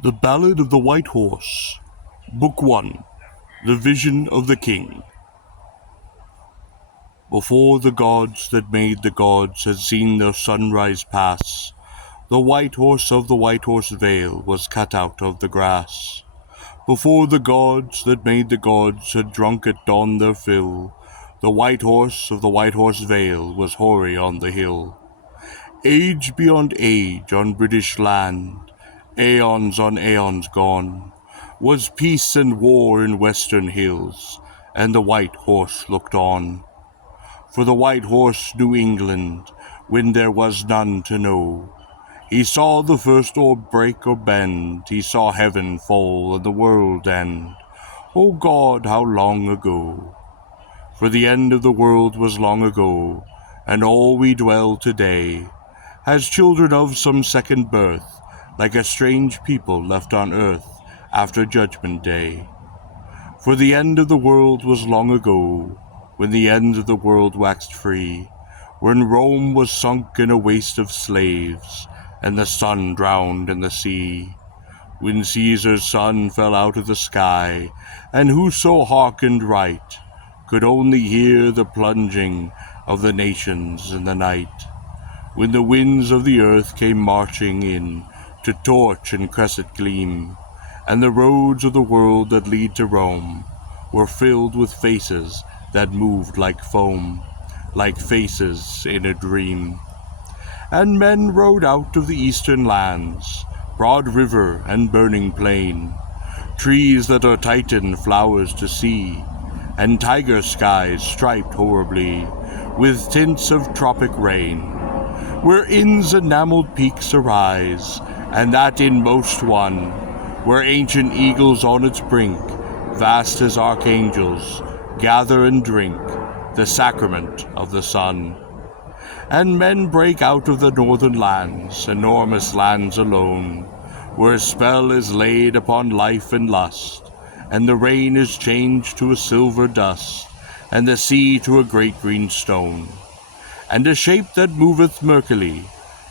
The Ballad of the White Horse, Book 1, The Vision of the King. Before the gods that made the gods had seen their sunrise pass, the white horse of the White Horse Vale was cut out of the grass. Before the gods that made the gods had drunk at dawn their fill, the white horse of the White Horse Vale was hoary on the hill. Age beyond age on British land, aeons on aeons gone, was peace and war in western hills, and the white horse looked on. For the white horse knew England when there was none to know. He saw the first orb break or bend, he saw heaven fall and the world end. O God, how long ago! For the end of the world was long ago, and all we dwell today, as children of some second birth, like a strange people left on earth after Judgment Day. For the end of the world was long ago, when the end of the world waxed free, when Rome was sunk in a waste of slaves, and the sun drowned in the sea, when Caesar's son fell out of the sky, and whoso hearkened right could only hear the plunging of the nations in the night, when the winds of the earth came marching in to torch and crescent gleam, and the roads of the world that lead to Rome were filled with faces that moved like foam, like faces in a dream. And men rode out of the eastern lands, broad river and burning plain, trees that are Titan flowers to see, and tiger skies striped horribly with tints of tropic rain, where in's enameled peaks arise, and that inmost one, where ancient eagles on its brink, vast as archangels, gather and drink the sacrament of the sun. And men break out of the northern lands, enormous lands alone, where a spell is laid upon life and lust, and the rain is changed to a silver dust, and the sea to a great green stone, and a shape that moveth murkily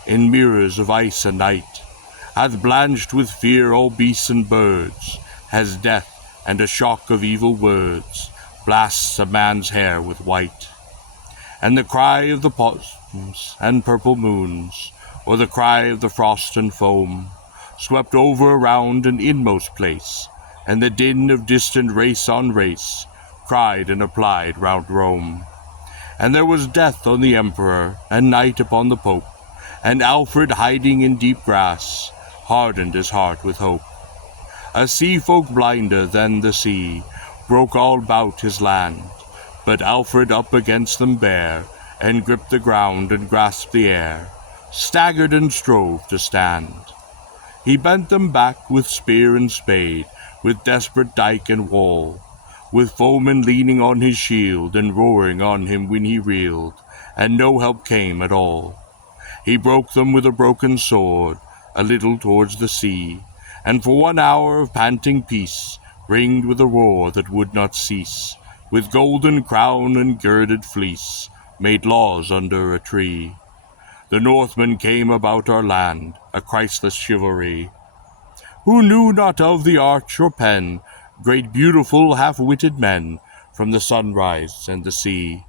in mirrors of ice and night, hath blanched with fear all beasts and birds, has death and a shock of evil words, blasts a man's hair with white. And the cry of the possums and purple moons, or the cry of the frost and foam, swept over around an inmost place, and the din of distant race on race cried and applied round Rome. And there was death on the emperor, and night upon the pope, and Alfred hiding in deep grass hardened his heart with hope. A sea folk blinder than the sea broke all about his land, but Alfred up against them bare, and gripped the ground and grasped the air, staggered and strove to stand. He bent them back with spear and spade, with desperate dike and wall, with foemen leaning on his shield and roaring on him when he reeled, and no help came at all. He broke them with a broken sword, a little towards the sea, and for 1 hour of panting peace ringed with a roar that would not cease, with golden crown and girded fleece, made laws under a tree. The Northmen came about our land, a Christless chivalry, who knew not of the arch or pen, great beautiful half-witted men from the sunrise and the sea.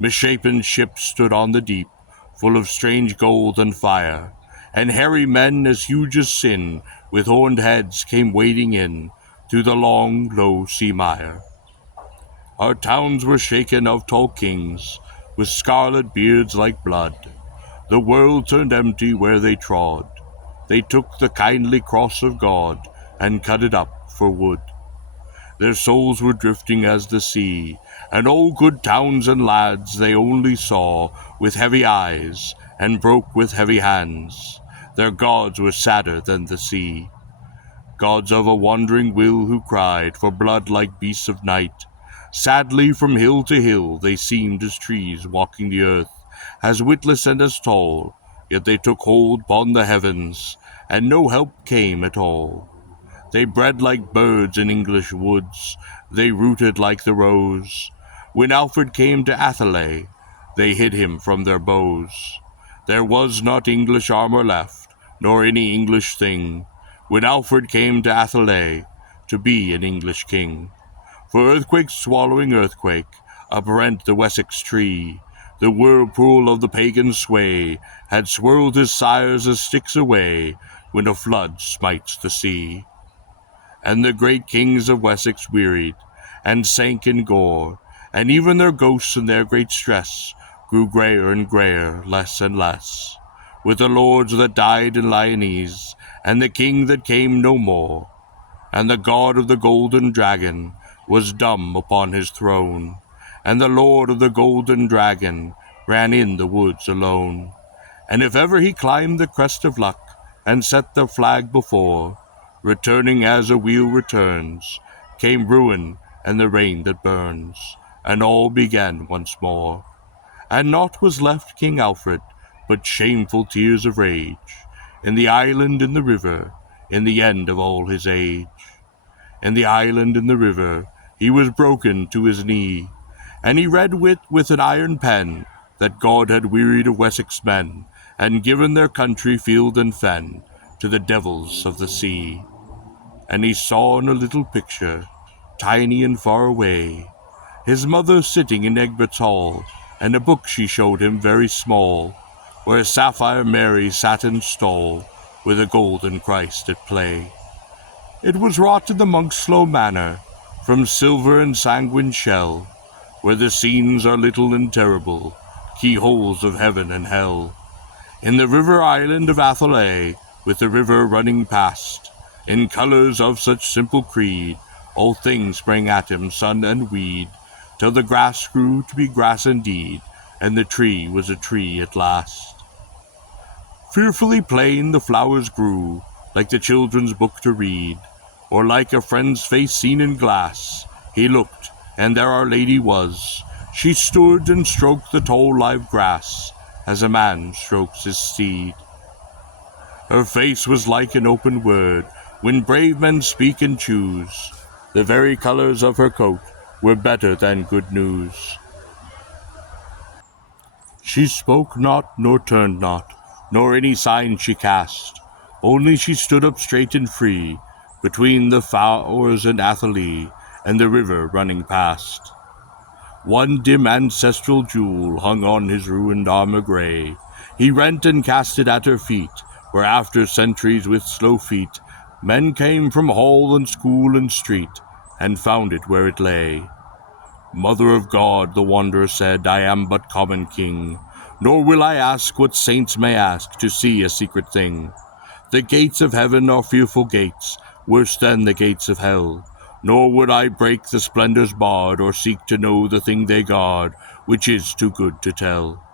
Misshapen ships stood on the deep, full of strange gold and fire, and hairy men as huge as sin, with horned heads came wading in through the long, low sea mire. Our towns were shaken of tall kings, with scarlet beards like blood. The world turned empty where they trod. They took the kindly cross of God, and cut it up for wood. Their souls were drifting as the sea, and all good towns and lads they only saw with heavy eyes, and broke with heavy hands. Their gods were sadder than the sea, gods of a wandering will who cried for blood like beasts of night. Sadly from hill to hill they seemed as trees walking the earth, as witless and as tall, yet they took hold upon the heavens, and no help came at all. They bred like birds in English woods, they rooted like the rose. When Alfred came to Athelay, they hid him from their bows. There was not English armor left, nor any English thing, when Alfred came to Athelay to be an English king. For earthquake swallowing earthquake, uprent the Wessex tree, the whirlpool of the pagan sway had swirled his sires as sticks away when a flood smites the sea. And the great kings of Wessex wearied, and sank in gore, and even their ghosts in their great stress grew greyer and greyer, less and less, with the lords that died in Lyonese, and the king that came no more. And the god of the golden dragon was dumb upon his throne, and the lord of the golden dragon ran in the woods alone. And if ever he climbed the crest of luck, and set the flag before, returning as a wheel returns, came ruin and the rain that burns, and all began once more. And naught was left King Alfred but shameful tears of rage, in the island in the river, in the end of all his age. In the island in the river he was broken to his knee, and he read with an iron pen that God had wearied of Wessex men, and given their country field and fen to the devils of the sea. And he saw in a little picture, tiny and far away, his mother sitting in Egbert's hall, and a book she showed him very small, where sapphire Mary sat in stall, with a golden Christ at play. It was wrought in the monk's slow manner, from silver and sanguine shell, where the scenes are little and terrible, keyholes of heaven and hell. In the river island of Athelay, with the river running past, in colors of such simple creed, all things sprang at him, sun and weed, till the grass grew to be grass indeed, and the tree was a tree at last. Fearfully plain the flowers grew, like the children's book to read, or like a friend's face seen in glass. He looked, and there Our Lady was. She stood and stroked the tall live grass, as a man strokes his steed. Her face was like an open word, when brave men speak and choose. The very colors of her coat were better than good news. She spoke not, nor turned not, nor any sign she cast, only she stood up straight and free, between the flowers and Athelay, and the river running past. One dim ancestral jewel hung on his ruined armor gray. He rent and cast it at her feet, where after centuries with slow feet, men came from hall and school and street, and found it where it lay. Mother of God, the wanderer said, I am but common king, nor will I ask what saints may ask to see a secret thing. The gates of heaven are fearful gates, worse than the gates of hell, nor would I break the splendors barred, or seek to know the thing they guard, which is too good to tell.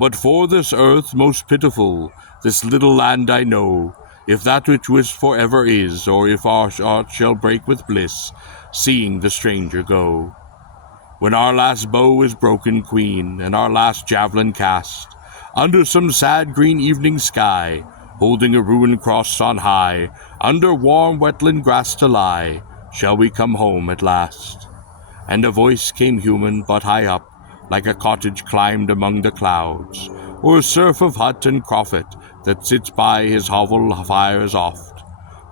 But for this earth most pitiful, this little land I know, if that which was forever is, or if our heart shall break with bliss, seeing the stranger go. When our last bow is broken, queen, and our last javelin cast, under some sad green evening sky, holding a ruined cross on high, under warm wetland grass to lie, shall we come home at last. And a voice came human but high up, like a cottage climbed among the clouds, or a serf of hut and croffet that sits by his hovel fires oft,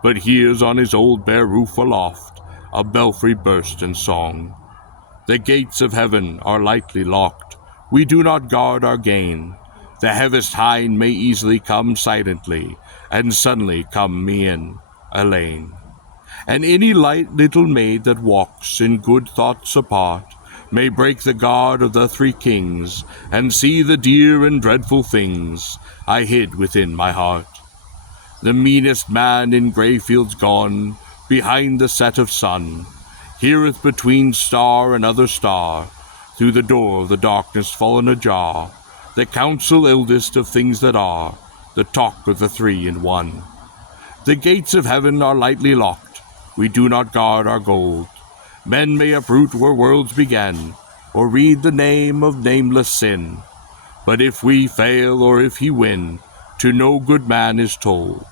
but hears on his old bare roof aloft a belfry burst in song. The gates of heaven are lightly locked, we do not guard our gain. The heaviest hind may easily come silently, and suddenly come me in, Elaine. And any light little maid that walks in good thoughts apart may break the guard of the three kings, and see the dear and dreadful things I hid within my heart. The meanest man in grey fields gone, behind the set of sun, heareth between star and other star, through the door of the darkness fallen ajar, the counsel eldest of things that are, the talk of the three in one. The gates of heaven are lightly locked, we do not guard our gold. Men may uproot where worlds began, or read the name of nameless sin. But if we fail or if he win, to no good man is told.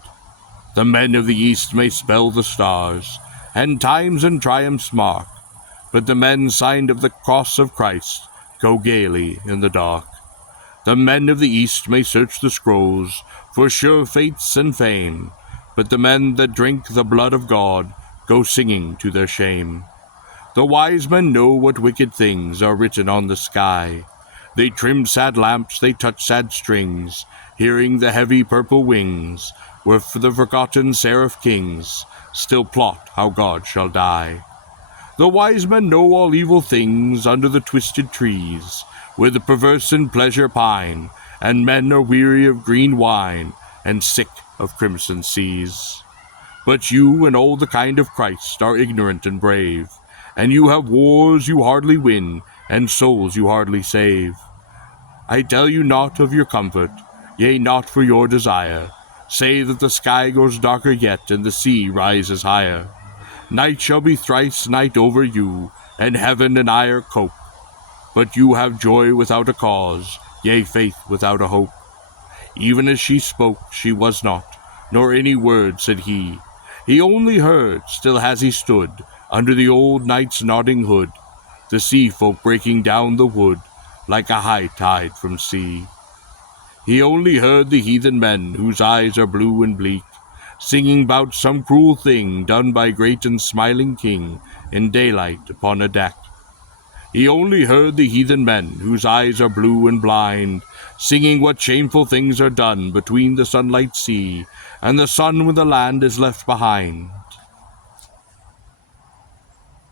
The men of the east may spell the stars, and times and triumphs mark, but the men signed of the cross of Christ go gaily in the dark. The men of the east may search the scrolls for sure fates and fame, but the men that drink the blood of God go singing to their shame. The wise men know what wicked things are written on the sky. They trim sad lamps, they touch sad strings, hearing the heavy purple wings, where the forgotten seraph kings still plot how God shall die. The wise men know all evil things under the twisted trees, where the perverse in pleasure pine, and men are weary of green wine, and sick of crimson seas. But you and all the kind of Christ are ignorant and brave, and you have wars you hardly win, and souls you hardly save. I tell you not of your comfort, yea, not for your desire. Say that the sky grows darker yet, and the sea rises higher. Night shall be thrice night over you, and heaven and ire cope. But you have joy without a cause, yea, faith without a hope. Even as she spoke, she was not, nor any word said he. He only heard, still as he stood, under the old night's nodding hood, the sea folk breaking down the wood, like a high tide from sea. He only heard the heathen men, whose eyes are blue and bleak, singing 'bout some cruel thing done by great and smiling king in daylight upon a deck. He only heard the heathen men, whose eyes are blue and blind, singing what shameful things are done between the sunlight sea and the sun when the land is left behind.